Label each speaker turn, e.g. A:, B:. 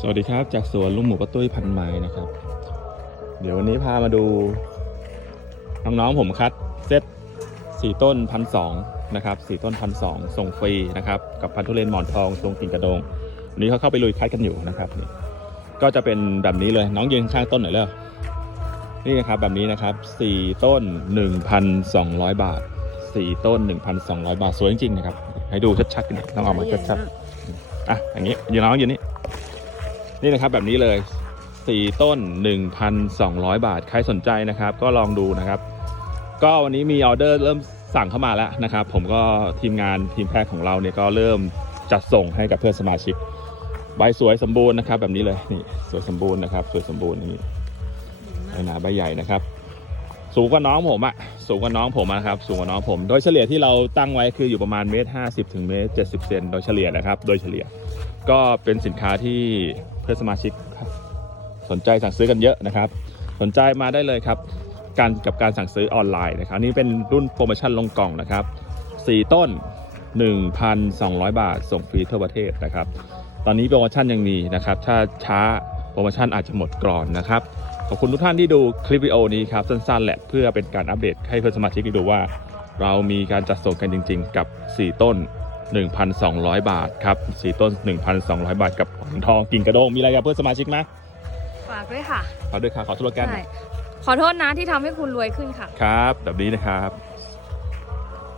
A: สวัสดีครับ จากสวนลุงหมูป้าตุ้ยพันไม้นะครับ เดี๋ยววันนี้พามาดู น้องๆผมคัดเซตสี่ต้นพันสองนะครับสี่ต้นพันสองส่งฟรีนะครับ กับพันธุเรนหมอนทองทรงกิ่งกระโดงวันนี้เขาเข้าไปลุยคัดกันอยู่นะครับนี่ก็จะเป็นแบบนี้เลยน้องยืนข้างต้นหน่อยเลยนี่นะครับแบบนี้นะครับสี่ต้น1,200บาทสี่ต้น1,200บาทสวยจริงๆนะครับให้ดูชัดๆกันหน่อยต้องเอามาชัดๆอะอย่างนี้ยืนน้องยืนนี่ นี่นะครับแบบนี้เลยสี่ต้น 1,200 บาท ใครสนใจนะครับ ก็ลองดูนะครับ ก็วันนี้มีออเดอร์เริ่มสั่งเข้ามาแล้วนะครับ ผมก็ทีมงานทีมแพทย์ของเราเนี่ยก็เริ่มจัดส่งให้กับเพื่อนสมาชิก ใบสวยสมบูรณ์นะครับ แบบนี้เลยนี่สวยสมบูรณ์นะครับ สวยสมบูรณ์นี่ใบหนาใบใหญ่นะครับ สูงกว่าน้องผมอะสูงกว่าน้องผมนะครับสูงกว่าน้องผม โดยเฉลี่ยที่เราตั้งไว้คืออยู่ประมาณเมตรห้าสิบถึงเมตรเจ็ดสิบเซนโดยเฉลี่ยนะครับ โดยเฉลี่ยก็เป็นสินค้าที่เพื่อนสมาชิกสนใจสั่งซื้อกันเยอะนะครับ สนใจมาได้เลยครับการกับการสั่งซื้อออนไลน์นะครับนนี่เป็นรุ่นโปรโมชั่นลงกล่องนะครับ 4 ต้น 1,200 บาท ส่งฟรีทั่วประเทศนะครับ ตอนนี้โปรโมชั่นยังมีนะครับ ถ้าช้า โปรโมชั่นอาจจะหมดก่อนนะครับ ขอบคุณทุกท่านที่ดูคลิปวิดีโอนี้ครับสั้นๆ แหละเพื่อเป็นการอัปเดตให้เพื่อนสมาชิกได้ดูว่า เรามีการจัดส่งกันจริง ๆ กับ 4 ต้น 1,200 บาทครับ4ต้น 1,200 บาทกับหมอนทองกิ่งกระโดงมีอะไรกับเพื่อนสมาชิกไหม
B: ฝากด้วยค่ะ
A: ขอด้วยค่ะขอธุรการ
B: ใช่ขอโทษนะที่ทำให้คุณรวยขึ้นค่ะ
A: ครับ แบบนี้นะครับ